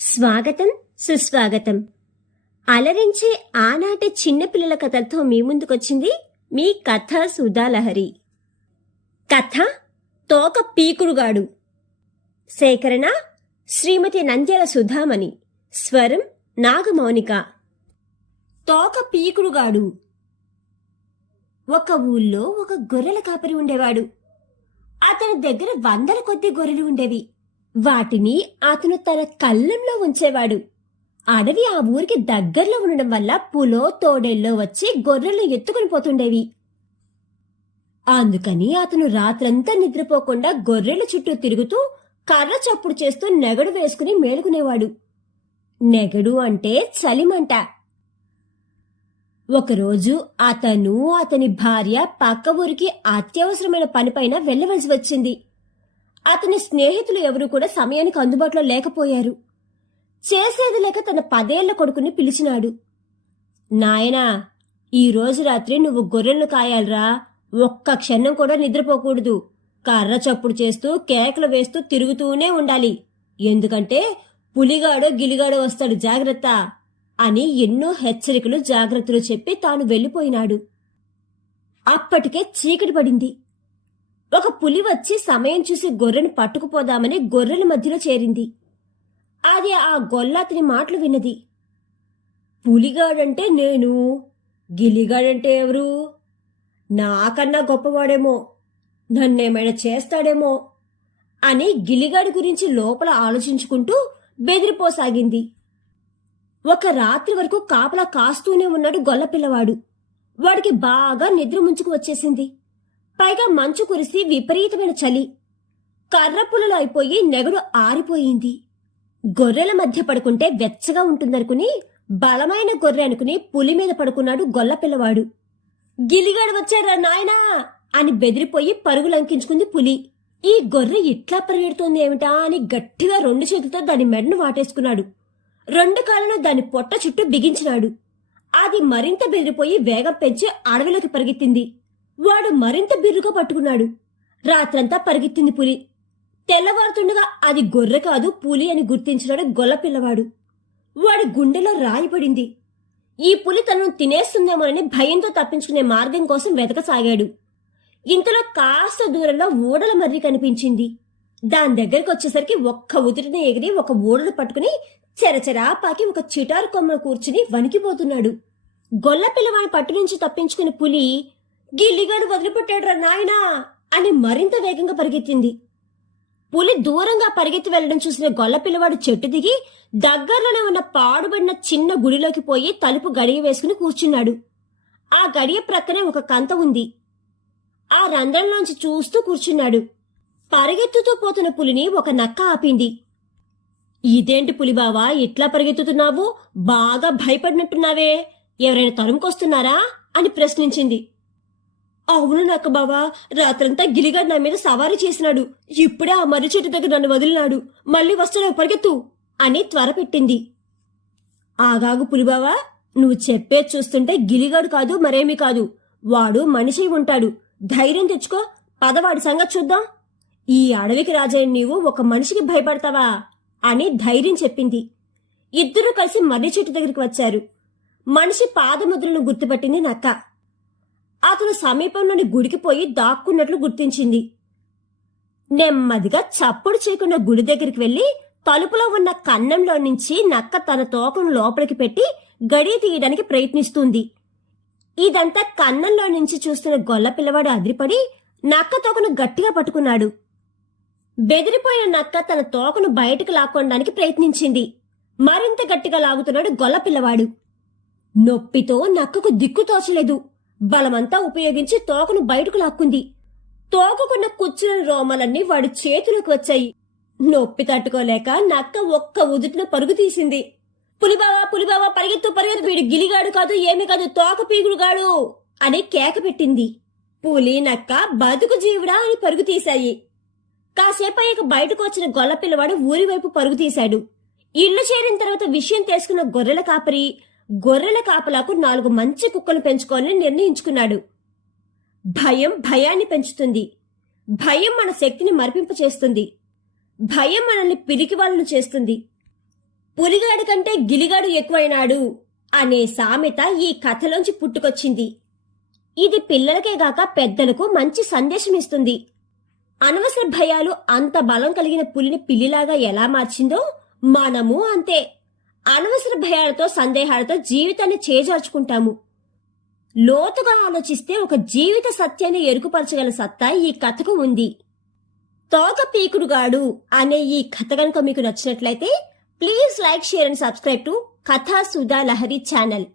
స్వాగతం సుస్వాగతం. అలరించే ఆనాటి చిన్నపిల్లల కథలతో మీ ముందుకొచ్చింది మీ కథ సుధాలహరి కథ తోక పీకుడుగాడు. సేకరణ శ్రీమతి నంద్యాల సుధామణి. స్వరం నాగమౌనిక. తోక పీకుడుగాడు. ఒక ఊళ్ళో ఒక గొర్రెల కాపరి ఉండేవాడు. అతని దగ్గర వందల కొద్ది గొర్రెలు ఉండేవి. వాటిని అతను తన కళ్ళంలో ఉంచేవాడు. అడవి ఆ ఊరికి దగ్గరలో ఉండడం వల్ల పులో తోడేల్లో వచ్చి గొర్రెలు ఎత్తుకుని పోతుండేవి. అందుకని అతను రాత్రంతా నిద్రపోకుండా గొర్రెల చుట్టూ తిరుగుతూ కర్ర చప్పుడు చేస్తూ నెగడు వేసుకుని మేలుకునేవాడు. నెగడు అంటే చలిమంట. ఒకరోజు అతను అతని భార్య పక్క ఊరికి అత్యవసరమైన పనిపైన వెళ్ళవలసి వచ్చింది. అతని స్నేహితులు ఎవరూ కూడా సమయానికి అందుబాటులో లేకపోయారు. చేసేది లేక తన పదేళ్ళ కొడుకుని పిలిచినాడు. నాయనా ఈ రోజు రాత్రి నువ్వు గొర్రెలను కాయాలరా. ఒక్క క్షణం కూడా నిద్రపోకూడదు. కర్ర చప్పుడు చేస్తూ కేకలు వేస్తూ తిరుగుతూనే ఉండాలి. ఎందుకంటే పులిగాడో గిలిగాడో వస్తాడు జాగ్రత్త అని ఎన్నో హెచ్చరికలు జాగ్రత్తలు చెప్పి తాను వెళ్ళిపోయినాడు. అప్పటికే చీకటి పడింది. ఒక పులి వచ్చి సమయం చూసి గొర్రెను పట్టుకుపోదామని గొర్రెల మధ్యలో చేరింది. అది ఆ గొల్ల అతని మాటలు విన్నది. పులిగాడంటే నేను గిలిగాడంటే ఎవరు? నాకన్నా గొప్పవాడేమో నన్నేమైనా చేస్తాడేమో అని గిలిగాడి గురించి లోపల ఆలోచించుకుంటూ బెదిరిపోసాగింది. ఒక రాత్రి వరకు కాపలా కాస్తూనే ఉన్నాడు గొల్ల పిల్లవాడు. వాడికి బాగా నిద్ర ముంచుకు వచ్చేసింది. పైగా మంచు కురిసి విపరీతమైన చలి. కర్రపుల్లలు అయిపోయి నెగడు ఆరిపోయింది. గొర్రెల మధ్య పడుకుంటే వెచ్చగా ఉంటుందనుకుని బలమైన గొర్రె అనుకుని పులి మీద పడుకున్నాడు గొల్ల పిల్లవాడు. గిలిగాడు వచ్చాడా నాయనా! అని బెదిరిపోయి పరుగులంకించుకుంది పులి. ఈ గొర్రె ఇట్లా పరిగెడుతోంది ఏమిటా అని గట్టిగా రెండు చేతులతో దాని మెడను వాటేసుకున్నాడు. రెండు కాళ్ళను దాని పొట్ట చుట్టూ బిగించినాడు. అది మరింత బెదిరిపోయి వేగం పెంచి అడవిలోకి పరిగెత్తింది. వాడు మరింత బిర్రుగా పట్టుకున్నాడు. రాత్రంతా పరిగెత్తింది పులి. తెల్లవారుతుండగా అది గొర్రె కాదు పులి అని గుర్తించినాడు గొల్ల పిల్లవాడు. వాడి గుండెలో రాయి పడింది. ఈ పులి తనను తినేస్తుందేమోనని భయంతో తప్పించుకునే మార్గం కోసం వెతకసాగాడు. ఇంతలో కాస్త దూరంలో ఊడల మర్రి కనిపించింది. దాని దగ్గరికి వచ్చేసరికి ఒక్క ఉదిరిని ఎగిరి ఒక ఊడలు పట్టుకుని చెరచెరా పాకి ఒక చిటారు కొమ్మను కూర్చుని వణికిపోతున్నాడు. గొల్ల పిల్లవాడి పట్టు నుంచి తప్పించుకుని పులి గిల్లిగాడు వదిలిపెట్టాడురా నాయనా అని మరింత వేగంగా పరిగెత్తింది. పులి దూరంగా పరిగెత్తి వెళ్ళడం చూసిన గొల్ల పిల్లవాడు చెట్టు దిగి దగ్గరలోనే ఉన్న పాడుబడిన చిన్న గుడిలోకి పోయి తలుపు గడియ వేసుకుని కూర్చున్నాడు. ఆ గడియ ప్రక్కనే ఒక కంత ఉంది. ఆ రంధ్రంలోంచి చూస్తూ కూర్చున్నాడు. పరిగెత్తుతూ పోతున్న పులిని ఒక నక్క ఆపింది. ఇదేంటి పులిబావా ఇట్లా పరిగెత్తుతున్నావు? బాగా భయపడినట్టున్నావే. ఎవరైనా తరుముకొస్తున్నారా? అని ప్రశ్నించింది. అవును నాకు బావా. రాత్రంతా గిలిగాడు నా మీద సవారీ చేసినాడు. ఇప్పుడే ఆ మర్రి చెట్టు దగ్గర నన్ను వదిలినాడు. మళ్ళీ వస్తాడు పరిగెత్తు అని త్వరపెట్టింది ఆగాగు పులిబావా. నువ్వు చెప్పేది చూస్తుంటే గిలిగాడు కాదు మరేమీ కాదు. వాడు మనిషి ఉంటాడు. ధైర్యం తెచ్చుకో. పదవాడి సంగతి చూద్దాం. ఈ అడవికి రాజైన నీవు ఒక మనిషికి భయపడతావా అని ధైర్యం చెప్పింది. ఇద్దరూ కలిసి మర్రి చెట్టు దగ్గరికి వచ్చారు. మనిషి పాదముద్రలను గుర్తుపట్టింది నక్క. అతను సమీపంలోని గుడికి పోయి దాక్కున్నట్లు గుర్తించింది. నెమ్మదిగా చప్పుడు చేయకుండా గుడి దగ్గరికి వెళ్ళి తలుపులో ఉన్న కన్నంలో నుంచి నక్క తన తోకను లోపలికి పెట్టి గడి తీయడానికి ప్రయత్నిస్తుంది. ఇదంతా కన్నంలో నుంచి చూస్తున్న గొల్ల పిల్లవాడు అదిరిపడి నక్క తోకను గట్టిగా పట్టుకున్నాడు. బెదిరిపోయిన నక్క తన తోకను బయటకు లాక్కోడానికి ప్రయత్నించింది. మరింత గట్టిగా లాగుతున్నాడు గొల్ల పిల్లవాడు. నొప్పితో నక్కకు దిక్కు తోచలేదు. బలమంతా ఉపయోగించి తోకను బయటకు లాక్కుంది. తోకకున్న కూర్చున్న రోమలన్నీ వాడి చేతులకు వచ్చాయి. నొప్పి తట్టుకోలేక నక్క ఒక్క ఉదుటిన పరుగు తీసింది. పులిబావా పులిబావా పరిగెత్తు పరిగెత్తు వీడు గిలిగాడు కాదు ఏమి కాదు తోక పీగుడుగాడు అని కేక పెట్టింది. పులి నక్క బతుకు జీవుడా అని పరుగు తీశాయి. కాసేపు అయ్యాక బయటకు వచ్చిన గొల్ల పిల్లవాడు ఊరి వైపు పరుగు తీశాడు. ఇల్లు చేరిన తర్వాత విషయం తెలుసుకున్న గొర్రెల కాపరి గొర్రెల కాపలాకు నాలుగు మంచి కుక్కలు పెంచుకోవాలని నిర్ణయించుకున్నాడు. భయం భయాన్ని పెంచుతుంది. భయం మన శక్తిని మరిపింప చేస్తుంది. భయం మనల్ని పిరికి వాళ్ళను చేస్తుంది. పులిగాడి కంటే గిలిగాడు ఎక్కువైనాడు అనే సామెత ఈ కథలోంచి పుట్టుకొచ్చింది. ఇది పిల్లలకే గాక పెద్దలకు మంచి సందేశం ఇస్తుంది. అనవసర భయాలు అంత బలం కలిగిన పులిని పిల్లిలాగా ఎలా మార్చిందో మనము అంతే. అనవసర భయాలతో సందేహాలతో జీవితాన్ని చేజార్చుకుంటాము. లోతుగా ఆలోచిస్తే ఒక జీవిత సత్యాన్ని ఎరుకుపరచగల సత్తా ఈ కథకు ఉంది. తోక పీకుడుగాడు అనే ఈ కథ కనుక మీకు నచ్చినట్లయితే please like share and subscribe to Katha Sudha Lahari channel.